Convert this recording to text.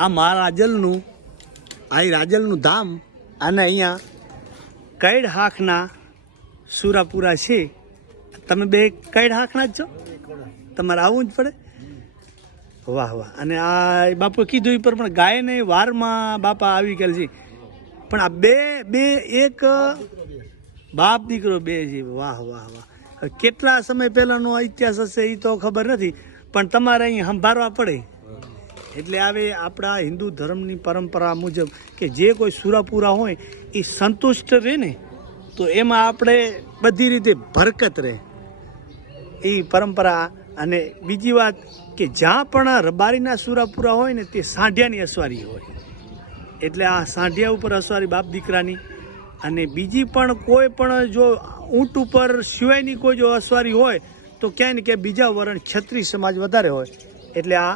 આ રાજલનું ધામ અને અહીંયા કૈડ હાંખના સુરાપુરા છે. તમે બે કૈડ હાંખના જ છો, તમારે આવવું જ પડે. વાહ વાહ. અને આ બાપુએ કીધું એ પણ ગાયને વારમાં બાપા આવી ગયેલ છે. પણ આ બે એક બાપ દીકરો બે છે. વાહ વાહ વાહ. કેટલા સમય પહેલાંનો ઇતિહાસ હશે એ તો ખબર નથી, પણ તમારે અહીં સંભાળવા પડે. એટલે હવે આપણા હિન્દુ ધર્મની પરંપરા મુજબ કે જે કોઈ સુરાપુરા હોય એ સંતુષ્ટ રહે ને, તો એમાં આપણે બધી રીતે બરકત રહે એ પરંપરા. અને બીજી વાત કે જ્યાં પણ રબારીના સુરાપુરા હોય ને તે સાંઢિયાની અસવારી હોય. એટલે આ સાંઢિયા ઉપર અસવારી બાપ દીકરાની. અને બીજી પણ કોઈ પણ જો ઊંટ ઉપર સિવાયની કોઈ જો અસવારી હોય તો ક્યાંય ને ક્યાંય બીજા વરણ ક્ષત્રિય સમાજ વધારે હોય. એટલે આ